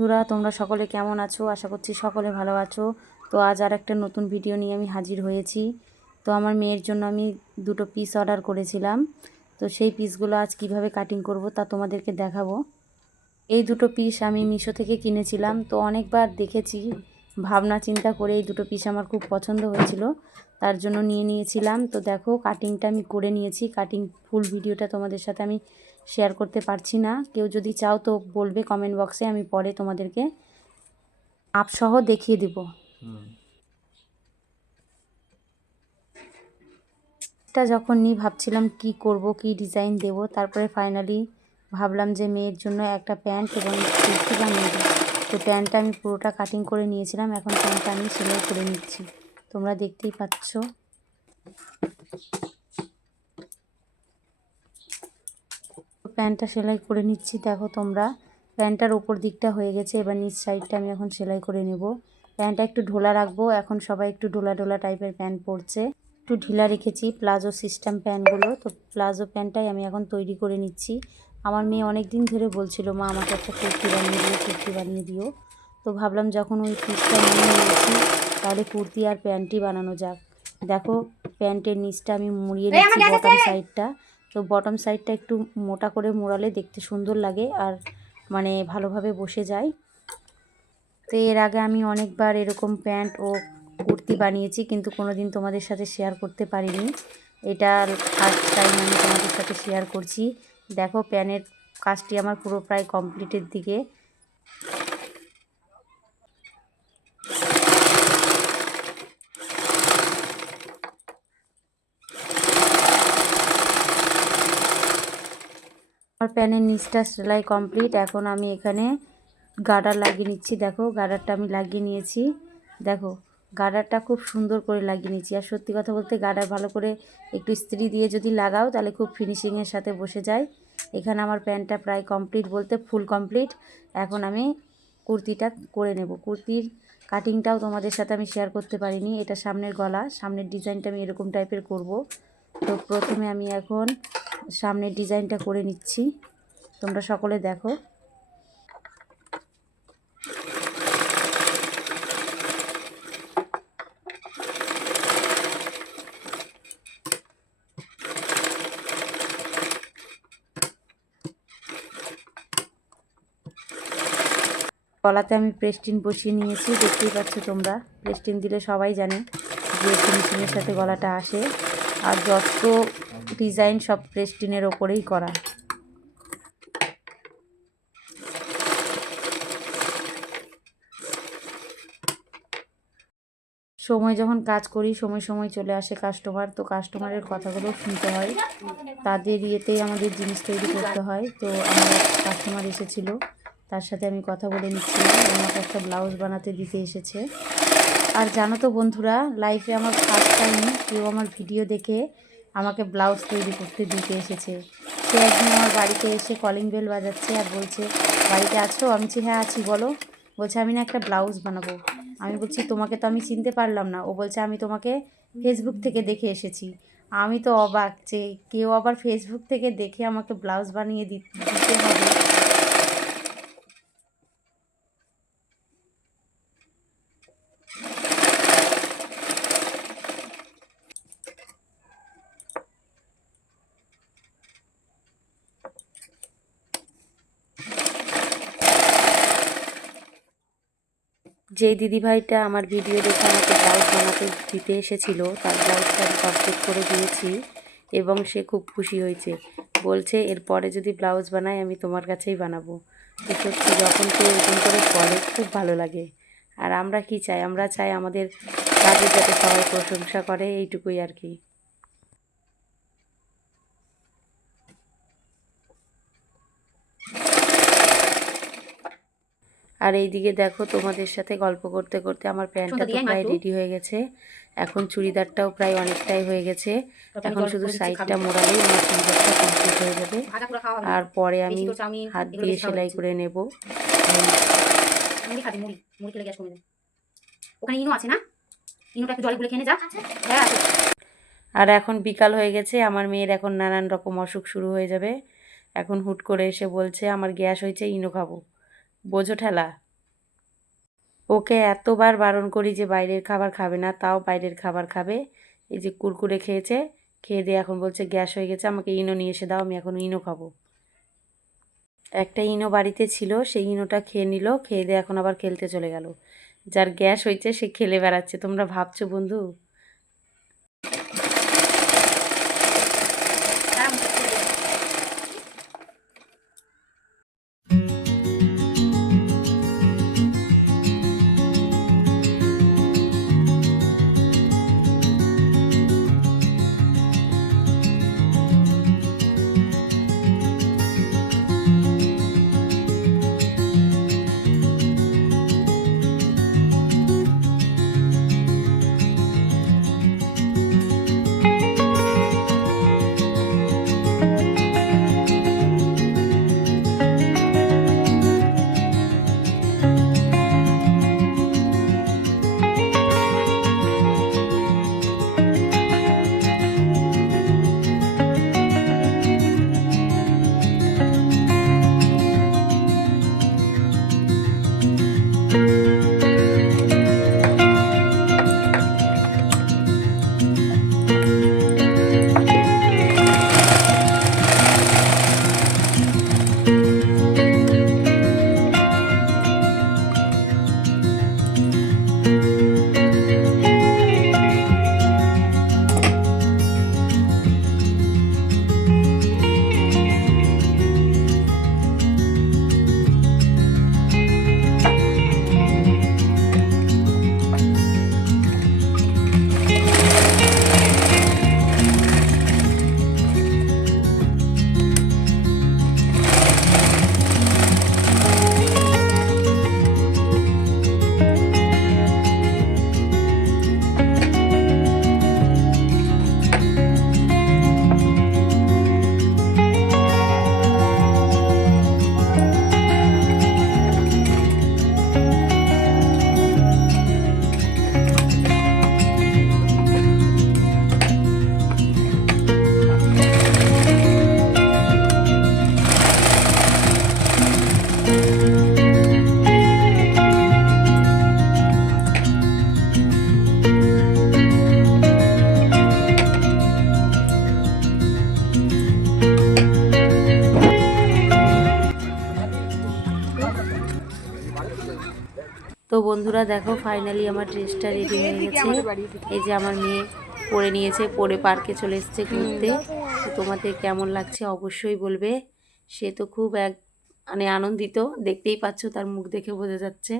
বন্ধুরা, তোমরা সকলে কেমন আছো? আশা করছি সকলে ভালো আছো। তো আজ আর একটা নতুন ভিডিও নিয়ে আমি হাজির হয়েছি। তো আমার মেয়ের জন্য আমি দুটো পিস অর্ডার করেছিলাম। তো সেই পিসগুলো আজ কিভাবে কাটিং করব তা তোমাদেরকে দেখাবো। এই দুটো পিস আমি মিশো থেকে কিনেছিলাম। তো অনেকবার দেখেছি, ভাবনা চিন্তা করে এই দুটো পিস আমার খুব পছন্দ হয়েছিল, তার জন্য নিয়ে নিয়েছিলাম। তো দেখো, কাটিংটা আমি করে নিয়েছি। কাটিং ফুল ভিডিওটা তোমাদের সাথে আমি শেয়ার করতে পারছি না। কেউ যদি চাও তো বলবে কমেন্ট বক্সে, আমি পরে তোমাদেরকে মাপসহ দেখিয়ে দেব। এটা যখন নিই ভাবছিলাম কি করব, কি ডিজাইন দেব। তারপরে ফাইনালি ভাবলাম যে মেয়ের জন্য একটা প্যান্ট এবং কুর্তি বানিয়ে দিই। তো প্যান্টটা আমি পুরোটা কাটিং করে নিয়েছিলাম, এখন প্যান্টটা আমি সেলাই করে নিচ্ছি। তোমরা দেখতেই পাচ্ছ। প্যান্টটা সেলাই করে নিচ্ছি। দেখো তোমরা, প্যান্টটার ওপর দিকটা হয়ে গেছে, এবার নিচ সাইডটা আমি এখন সেলাই করে নেব। প্যান্টটা একটু ঢোলা রাখবো, এখন সবাই একটু ঢোলা ঢোলা টাইপের প্যান্ট পরছে। একটু ঢিলা রেখেছি প্লাজো সিস্টেম প্যান্টগুলো। তো প্লাজো প্যান্টটাই আমি এখন তৈরি করে নিচ্ছি। আমার মেয়ে অনেক দিন ধরে বলছিল, মা আমাকে একটা কুর্তি বানিয়ে দিও, কুর্তি বানিয়ে দিও। তো ভাবলাম যখন ওই পিসটা নিয়ে নিয়েছি, তাহলে কুর্তি আর প্যান্টই বানানো যাক। দেখো, প্যান্টের নিচটা আমি মুড়িয়ে নিচ্ছি, বটম সাইডটা। তো বটম সাইডটা একটু মোটা করে মোড়ালে দেখতে সুন্দর লাগে আর মানে ভালোভাবে বসে যায়। তো এর আগে আমি অনেকবার এরকম প্যান্ট ও কুর্তি বানিয়েছি, কিন্তু কোনো দিন তোমাদের সাথে শেয়ার করতে পারিনি। এটা ফার্স্ট টাইম আমি তোমাদের সাথে শেয়ার করছি। দেখো, প্যানের কাজটি আমার পুরো প্রায় কমপ্লিটের দিকে। আমার প্যানের নিচটা সেলাই কমপ্লিট। এখন আমি এখানে গার্ডার লাগিয়ে নিচ্ছি। দেখো, গার্ডারটা আমি লাগিয়ে নিয়েছি। দেখো, গার্ডারটা খুব সুন্দর করে লাগিয়ে নিয়েছি। আর সত্যি কথা বলতে, গার্ডার ভালো করে একটু ইস্ত্রি দিয়ে যদি লাগাও তাহলে খুব ফিনিশিংয়ের সাথে বসে যায়। এখানে আমার প্যান্টটা প্রায় কমপ্লিট বলতে ফুল কমপ্লিট। এখন আমি কুর্তিটা করে নেব। কুর্তির কাটিংটাও তোমাদের সাথে আমি শেয়ার করতে পারিনি। এটা সামনের গলা, সামনের ডিজাইনটা আমি এরকম টাইপের করব। তো প্রথমে আমি এখন সামনের ডিজাইনটা করে নিচ্ছি, তোমরা সকলে দেখো। গলাতে আমি প্রেস্টিন বসিয়ে নিয়েছি, দেখতেই পাচ্ছ তোমরা। প্রেস্টিন দিলে সবাই জানে যে ফিনিশিংয়ের সাথে গলাটা আসে। আর যত ডিজাইন সব প্রেস্টিনের ওপরেই করা। সময় যখন কাজ করি, সময় সময় চলে আসে কাস্টমার। তো কাস্টমারের কথাগুলো শুনতে হয়, তাদের ইয়েতেই আমাদের জিনিস তৈরি করতে হয়। তো আমার এক কাস্টমার এসেছিলো, তার সাথে আমি কথা বলে নিচ্ছিলাম। আমাকে একটা ব্লাউজ বানাতে দিতে এসেছে। আর জানো তো বন্ধুরা, লাইফে আমার ফার্স্ট টাইম কেউ আমার ভিডিও দেখে আমাকে ব্লাউজ তৈরি করতে দিতে এসেছে। সে একদিন আমার বাড়িতে এসে কলিং বেল বাজাচ্ছে আর বলছে, বাড়িতে আছো? আমি বলছি হ্যাঁ আছি, বলো। বলছে আমি না একটা ব্লাউজ বানাবো। আমি বলছি তোমাকে তো আমি চিনতে পারলাম না। ও বলছে আমি তোমাকে ফেসবুক থেকে দেখে এসেছি। আমি তো অবাক যে কেউ আবার ফেসবুক থেকে দেখে আমাকে ব্লাউজ বানিয়ে দিতে হবে। যেই দিদিভাইটা আমার ভিডিও দেখে আমাকে ব্লাউজ বানাতে দিতে এসেছিলো, তার ব্লাউজটা আমি কমপ্লিট করে দিয়েছি এবং সে খুব খুশি হয়েছে। বলছে এরপরে যদি ব্লাউজ বানাই আমি তোমার কাছেই বানাবো। তো সত্যি যখন কেউ এরকম করে বলে খুব ভালো লাগে। আর আমরা কি চাই? আমরা চাই আমাদের কাজে যাতে সবাই প্রশংসা করে, এইটুকুই আর কি। আর এইদিকে দেখো, তোমাদের সাথে গল্প করতে করতে আমার প্যান্টটা তো প্রায় রেডি হয়ে গেছে। এখন চুড়িদারটাও প্রায় অনেকটাই হয়ে গেছে। এখন শুধু সাইডটা মোড়ালেই আমার চুড়িদারটা কমপ্লিট হয়ে যাবে। আর পরে আমি হাত দিয়ে সেলাই করে নেব। আর এখন বিকাল হয়ে গেছে, আমার মেয়ের এখন নানান রকম অসুখ শুরু হয়ে যাবে। এখন হুট করে এসে বলছে আমার গ্যাস হয়েছে, ইনো খাবো। বোঝো ঠেলা। ওকে এতবার বারণ করি যে বাইরের খাবার খাবে না, তাও বাইরের খাবার খাবে। এই যে কুরকুরে খেয়েছে, খেয়ে দিয়ে এখন বলছে গ্যাস হয়ে গেছে, আমাকে ইনো নিয়ে এসে দাও, আমি এখন ইনো খাবো। একটা ইনো বাড়িতে ছিল, সেই ইনোটা খেয়ে নিল, খেয়ে দিয়ে এখন আবার খেলতে চলে গেল। যার গ্যাস হয়েছে সে খেলে বেড়াচ্ছে, তোমরা ভাবছো বন্ধু? তো বন্ধুরা দেখো, ফাইনালি আমার ড্রেসটা রেডি হয়ে গেছে। এই যে আমার মেয়ে পরে নিয়েছে, পরে পার্কে চলে এসেছে ঘুরতে। তো তোমাদের কেমন লাগছে অবশ্যই বলবে। সে তো খুব মানে আনন্দিত, দেখতেই পাচ্ছ, তার মুখ দেখে বোঝা যাচ্ছে।